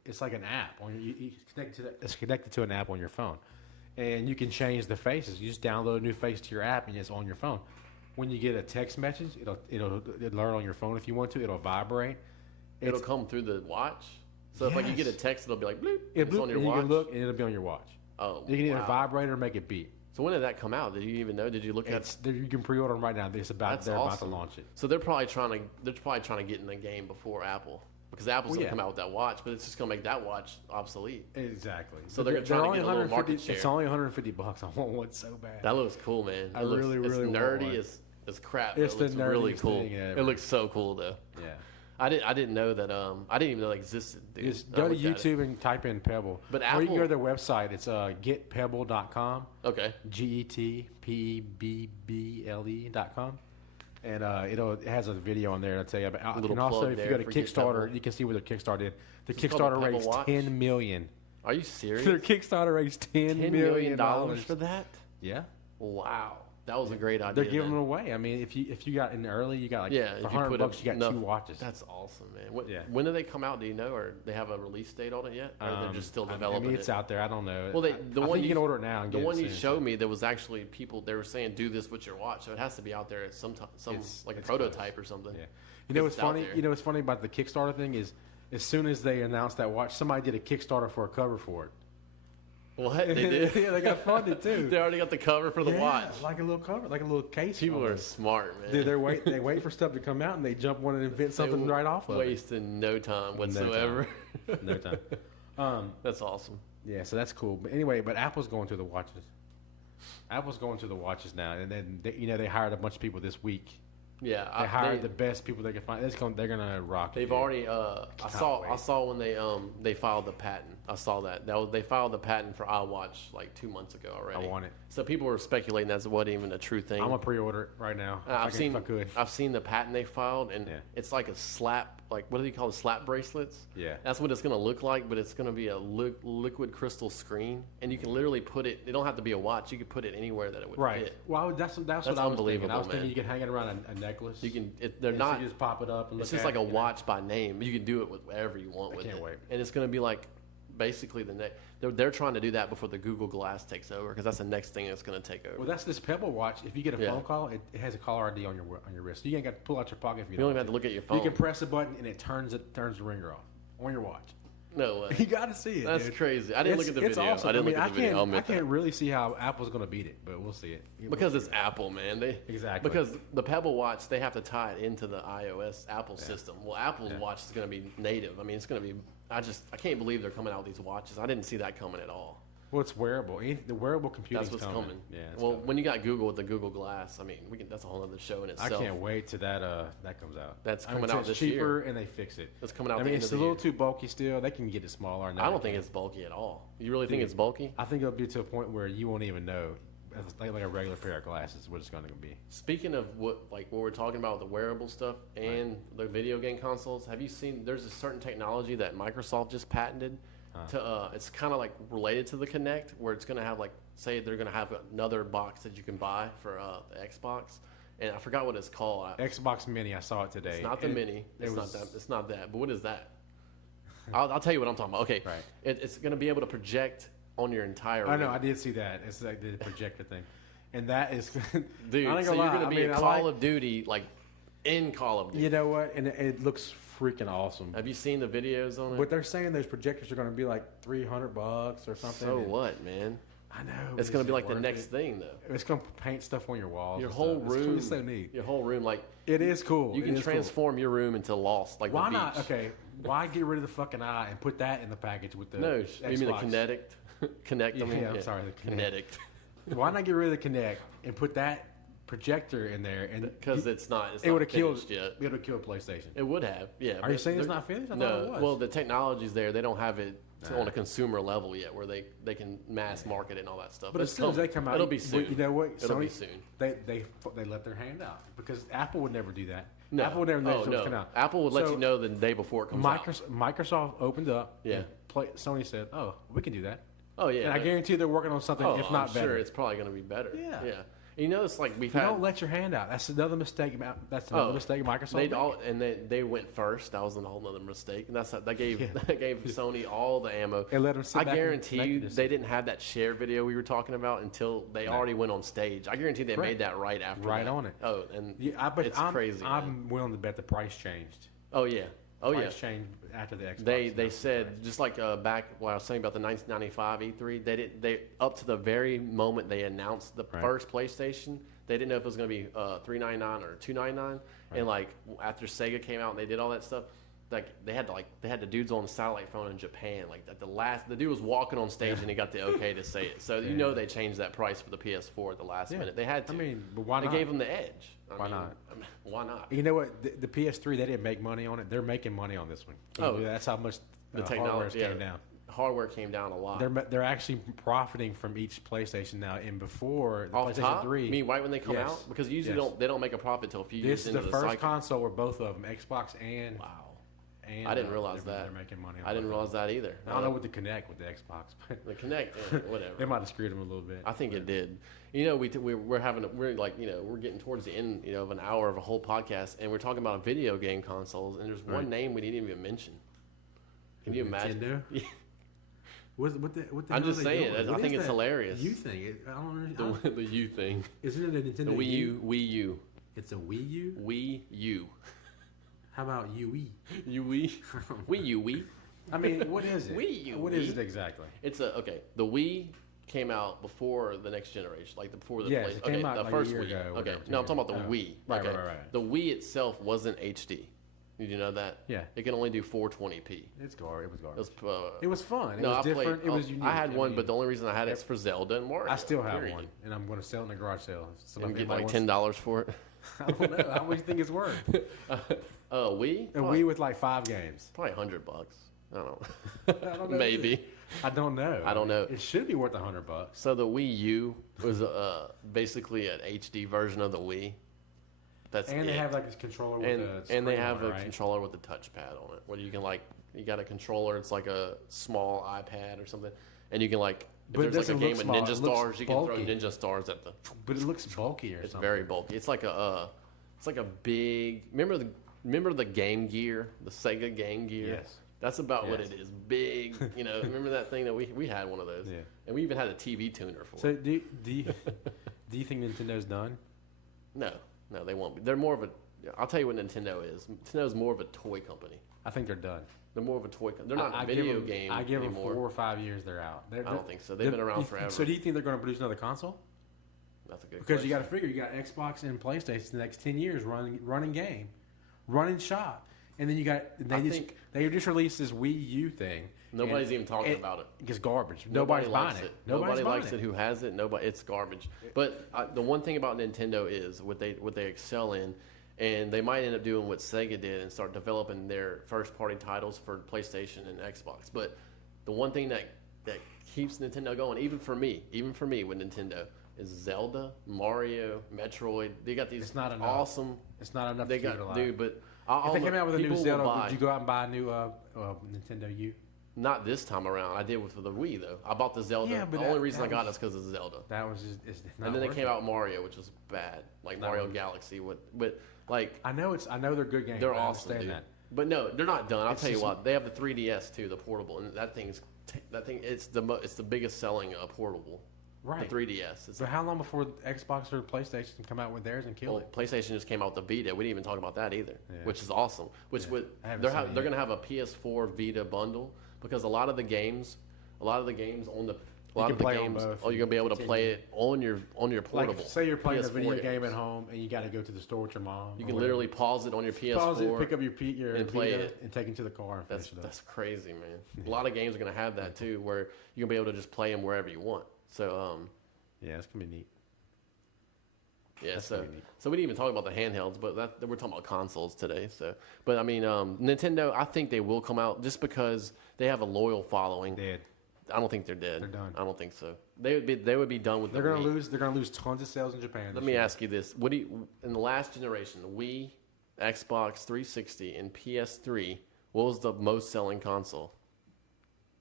It's like an app. It's connected to an app on your phone. And you can change the faces. You just download a new face to your app, and it's on your phone. When you get a text message, it'll learn on your phone if you want to. It'll vibrate. It'll come through the watch? So if you get a text, it'll be like, bloop, it's on your watch? You can look, and it'll be on your watch. Oh, you can either vibrate or make it beep. So when did that come out? Did you even know? Did you look at it? You can pre-order them right now. They're about to launch it. So they're probably trying to get in the game before Apple. because Apple's going to come out with that watch, but it's just going to make that watch obsolete. Exactly. So they're trying to get a little market share. It's only $150. I want one so bad. That looks cool, man. I really it's nerdy want one. It's crap. It's it looks the really cool. thing ever. It looks so cool though. Yeah. I didn't know that. I didn't even know that existed. Dude. Just go to YouTube and type in Pebble. But or you can go to their website. It's getpebble.com. Okay. GETPEBBLE.com. And it has a video on there to tell you about. And also, if you go to Kickstarter, you can see what their Kickstarter did. The Kickstarter raised $10 million. Are you serious? Their Kickstarter raised $10 million for that. Yeah. Wow. That was a great idea. They're giving them away. I mean, if you got in early, you got for $100, you got 2 watches. That's awesome, man. When do they come out? Do you know, or they have a release date on it yet, or they're just still developing? I mean, it's out there. I don't know. Well, the one you can order it now. And the one you showed me, there was actually people. They were saying do this with your watch, so it has to be out there at some like a prototype or something. Yeah. You know what's funny? You know what's funny about the Kickstarter thing is, as soon as they announced that watch, somebody did a Kickstarter for a cover for it. What they did? Yeah, they got funded too. They already got the cover for the watch, like a little cover, like a little case. People are smart, man. Dude, they wait for stuff to come out and they jump on and invent something right off of it. Wasting no time whatsoever. No time. That's awesome. Yeah, so that's cool. But anyway, Apple's going to the watches. Apple's going to the watches now, and then they hired a bunch of people this week. Yeah, they hired the best people they can find. They're gonna rock. They've already. I saw when they filed the patent. I saw that they filed the patent for iWatch like 2 months ago already. I want it. So people were speculating that's wasn't even a true thing. I'm gonna pre-order it right now. I've seen the patent they filed, and it's like a slap. Like, what do they call the slap bracelets? Yeah, that's what it's gonna look like. But it's gonna be a liquid crystal screen, and you can literally put it. It don't have to be a watch. You can put it anywhere that it would fit. Well, that's what I was thinking. I was thinking you could hang it around a necklace. You can. They're not. So you just pop it up. And it's just like a watch by name. You can do it with whatever you want with it. I can't wait. And it's gonna be like basically the next. They're trying to do that before the Google Glass takes over, because that's the next thing that's going to take over. Well, that's this Pebble Watch. If you get a phone call, it has a caller ID on your wrist. You ain't got to pull out your pocket if you don't even have to look at your phone. You can press a button and it turns the ringer off on your watch. No way. You got to see it. That's dude. crazy. I didn't look at the video. Awesome. I can't really see how Apple's going to beat it, but we'll see it. Because it's Apple, man. Exactly. Because the Pebble Watch, they have to tie it into the iOS Apple system. Well, Apple's watch is going to be native. I mean, it's going to be. I can't believe they're coming out with these watches. I didn't see that coming at all. Well, it's wearable. The wearable computing. That's what's coming. Yeah. Well, when you got Google with the Google Glass, I mean, that's a whole other show in itself. I can't wait till that comes out. That's coming out this year. It's cheaper, and they fix it. It's coming out. I mean, it's a little too bulky still. They can get it smaller. I don't think it's bulky at all. You really think it's bulky? I think it'll be to a point where you won't even know. It's like a regular pair of glasses. What it's going to be. Speaking of what we're talking about, the wearable stuff and the video game consoles. Have you seen? There's a certain technology that Microsoft just patented. It's kind of like related to the Kinect, where it's going to have say they're going to have another box that you can buy for the Xbox, and I forgot what it's called. Xbox Mini. I saw it today. It's not the Mini. It's not that. But what is that? I'll tell you what I'm talking about. Okay, right. It's going to be able to project on your entire room. I know, I did see that. It's like the projector thing. And that is... Dude, so you're going to be in Call of Duty, in Call of Duty. You know what? And it looks freaking awesome. Have you seen the videos on it? But they're saying those projectors are going to be like $300 or something. So what, man? I know. It's going to be like the next thing, though. It's going to paint stuff on your walls. Your whole room. It's so neat. Your whole room, It is cool. You can transform your room into Lost, like why the beach. Not? Okay, why get rid of the fucking eye and put that in the package with the Xbox? You mean the Kinect? Kinect, I mean. Yeah, I'm sorry, the Kinect. Why not get rid of the Kinect and put that projector in there? And because it's not it would have killed yet. It would have killed PlayStation. It would have, yeah. Are you saying it's not finished? I thought it was. Well, the technology's there. They don't have it on a consumer level yet, where they can mass market it and all that stuff. But as soon as they come out, it'll be soon. You know what? It'll be soon. They let their hand out, because Apple would never do that. No. Apple would never know it come out. Apple would let you know the day before it comes out. Microsoft opened up. Yeah. Sony said, "Oh, we can do that." Oh yeah. And I guarantee they're working on something, if not better. Sure, it's probably going to be better. Yeah. Yeah. You know, it's like you don't let your hand out. That's another mistake. Mistake Microsoft. They went first. That was a whole other mistake, and that gave Sony all the ammo. And let them sit back. I guarantee you, they didn't have that share video we were talking about until they already went on stage. I guarantee they made that right after. Right that. on it. Oh, and it's crazy. I'm willing to bet the price changed. Oh yeah. Oh yeah. Price changed after the Xbox. They said just like back when I was saying about the 1995 E3, they up to the very moment they announced the first PlayStation, they didn't know if it was going to be $399 or $299. And after Sega came out and they did all that stuff, they had the dudes on the satellite phone in Japan. Like at the dude was walking on stage and he got the okay to say it. So they changed that price for the PS4 at the last minute. They had to. I mean, but why not? They gave them the edge. Why not? Why not? You know what? The PS3, they didn't make money on it. They're making money on this one. That's how much the technology came down. Hardware came down a lot. They're actually profiting from each PlayStation now. And before the PlayStation top? 3, I mean, right when they come out, because usually they don't make a profit till a few years into the cycle. This is the first console where both of them, Xbox and And I didn't realize that. They're making money. I didn't realize that either. I don't know what the Kinect with the Xbox, but the Kinect, whatever. They might have screwed them a little bit. I think it did. You know, we're getting towards the end, of an hour of a whole podcast, and we're talking about video game consoles, and there's one name we didn't even mention. Can you imagine? Nintendo? Yeah. What the I'm just saying. I think it's hilarious. U thing. I don't know. The U thing. Isn't it a Nintendo? The Wii U. It's a Wii U. Wii U. How about UE? UE? Wii U. Wii. I mean, what is it? Wii U. What is it exactly? It's the Wii came out before the next generation, like before the it came out the like first a year Wii. ago. Okay, no, I'm talking about the Wii. Right, okay. right. The Wii itself wasn't HD. Did you know that? Yeah. It can only do 420p. It's garbage. It was garbage. It was fun. It was different. It was unique. I had one, but the only reason I had it is for Zelda and Mario. I still have one, and I'm going to sell it in a garage sale. And get like $10 for it. I don't know. How much do you think it's worth? Wii? A Wii with like 5 games. Probably $100. I don't know. I don't know. Maybe. I don't know. I don't know. It should be worth $100. So the Wii U was basically an HD version of the Wii. They have like this controller with a screen they have on, a controller with a touchpad on it, where you can you got a controller. It's like a small iPad or something, and you can if there's like a game with Ninja Stars, you can throw Ninja Stars at the. But it looks bulky or it's something. Very bulky. It's like a big. Remember the Game Gear, the Sega Game Gear. Yes. That's about what it is. Big. Remember that thing that we had one of those. Yeah. And we even had a TV tuner for it. So do you think Nintendo's done? No, they won't be. They're more of a. I'll tell you what Nintendo is. Nintendo's more of a toy company. I think they're done. They're more of a toy company. They're not a video game I give anymore. them 4 or 5 years, they're out. I don't think so. They've been around forever. So do you think they're going to produce another console? That's a good question. Because you got to figure, you got Xbox and PlayStation the next 10 years running game, running shop. And then you got, they just released this Wii U thing. Nobody's even talking about it. It's garbage. Nobody's buying it. Nobody likes it. Who has it? Nobody. It's garbage. But the one thing about Nintendo is what they excel in, and they might end up doing what Sega did and start developing their first party titles for PlayStation and Xbox. But the one thing that keeps Nintendo going, even for me with Nintendo, is Zelda, Mario, Metroid. They got these awesome. It's not enough. They got but if they came out with a new Zelda, did you go out and buy a new Nintendo U? Not this time around. I did with the Wii though. I bought the Zelda. Yeah, but the only reason I got it is because of Zelda. That was just. It's not and then they came out Mario, which was bad, like Mario Galaxy. But I know they're good games. They're awesome, dude. That. But no, they're not done. I'll tell you what. They have the 3DS too, the portable, and that thing it's the biggest selling portable. Right. The 3DS. So how long before Xbox or PlayStation come out with theirs and kill it? PlayStation just came out with the Vita. We didn't even talk about that either, which is awesome. They're going to have a PS4 Vita bundle because a lot of the games on the you're gonna be able to play it on your portable. Like, say you're playing a video game at home and you got to go to the store with your mom. You can literally pause it on your PS4, pause it, pick up your and play it, and take it to the car. And finish it up. That's crazy, man. A lot of games are gonna have that too, where you're gonna be able to just play them wherever you want. So yeah, it's gonna be neat. Yeah, so we didn't even talk about the handhelds, but we're talking about consoles today. So, but I mean, Nintendo, I think they will come out just because they have a loyal following. Dead. I don't think they're dead. They're done. I don't think so. They would be done with. They're gonna lose. They're gonna lose tons of sales in Japan. Let me ask you this: in the last generation, the Wii, Xbox 360, and PS3, what was the most selling console?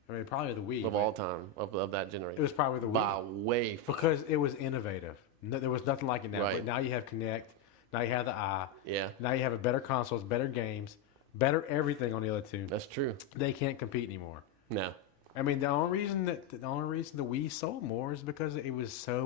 I mean, probably the Wii of all time of that generation. It was probably the Wii by way because it was innovative. No, there was nothing like it now. Right. But now you have Kinect. Now you have the Eye. Yeah. Now you have a better consoles, better games, better everything on the other two. That's true. They can't compete anymore. No. I mean, the only reason the Wii sold more is because it was so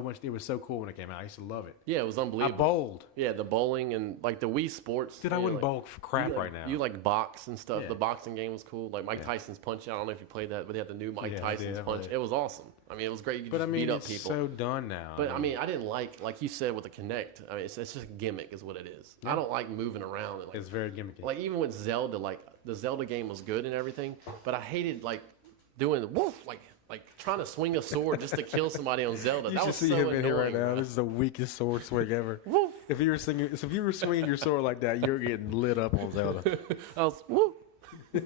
cool when it came out. I used to love it. Yeah, it was unbelievable. I bowled. Yeah, the bowling and like the Wii Sports. Dude, I wouldn't bowl for crap right now. You like box and stuff. Yeah. The boxing game was cool. Like Mike Tyson's Punch. I don't know if you played that, but they had the new Mike Tyson's Punch. It was awesome. I mean, it was great. You could just beat up people. It's so done now. But I mean, I didn't like you said with the Kinect. I mean, it's just a gimmick, is what it is. Yeah. I don't like moving around. And, like, it's very gimmicky. Like even with Zelda, like the Zelda game was good and everything, but I hated like doing the woof, like trying to swing a sword just to kill somebody on Zelda. You that should was see so him annoying, in here right now. bro. This is the weakest sword swing ever. Woof. If you were swinging your sword like that, you're getting lit up on Zelda. I was whoop. And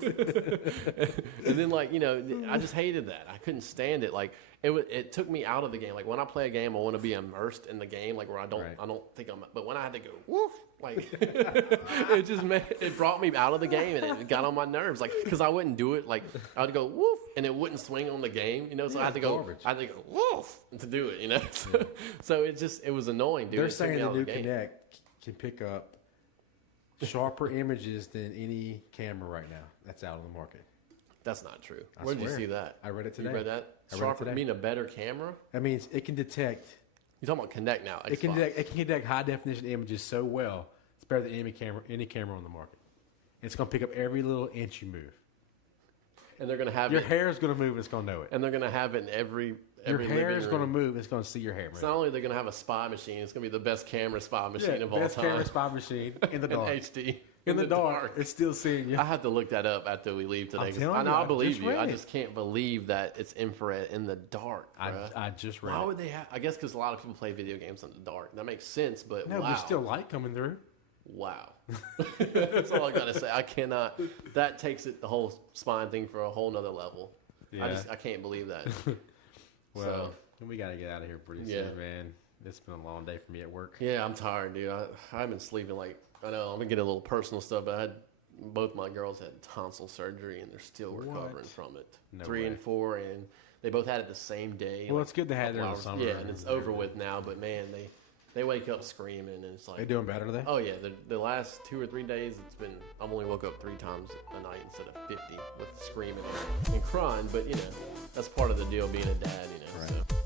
then like, you know, I just hated that. I couldn't stand it. Like it took me out of the game. Like when I play a game, I want to be immersed in the game, like where I don't think I'm. But when I had to go woof, like it brought me out of the game, and it got on my nerves. Like because I wouldn't do it. Like I would go woof, and it wouldn't swing on the game. You know, so I had to go woof to do it. You know, so it was annoying, dude. They're saying the new Kinect can pick up sharper images than any camera right now that's out on the market. That's not true. Where did you see that? I read it today. You read that? Sharper, mean a better camera? I mean, it can detect. You're talking about Kinect now. It can detect high definition images so well. It's better than any camera on the market. It's going to pick up every little inch you move. And they're going to have your hair is going to move. It's going to know it. And they're going to have it in every your hair is going to move. It's going to see your hair move. It's not only they're going to have a spy machine. It's going to be the best camera spy machine of all time. Best camera spy machine in the dark. In HD. In the dark. It's still seeing you. I have to look that up after we leave today. I believe you. I just can't believe that it's infrared in the dark. I just read. Why would they have? I guess because a lot of people play video games in the dark. That makes sense, but no, there's still light coming through. Wow. That's all I gotta say. I cannot. That takes it the whole spine thing for a whole nother level. Yeah. I can't believe that. Well, we gotta get out of here pretty soon, man. It's been a long day for me at work. Yeah, I'm tired, dude. I've been sleeping like. I know I'm gonna get a little personal stuff, but both my girls had tonsil surgery and they're still recovering from it. No 3 way. And 4, and they both had it the same day. Well, it's good to have it in the summer. Yeah, and it's over with now. But man, they wake up screaming, and it's like they doing better today. Oh yeah, the last 2 or 3 days, I've only woke up 3 times a night instead of 50 with screaming and crying. But you know, that's part of the deal being a dad. You know. Right. So.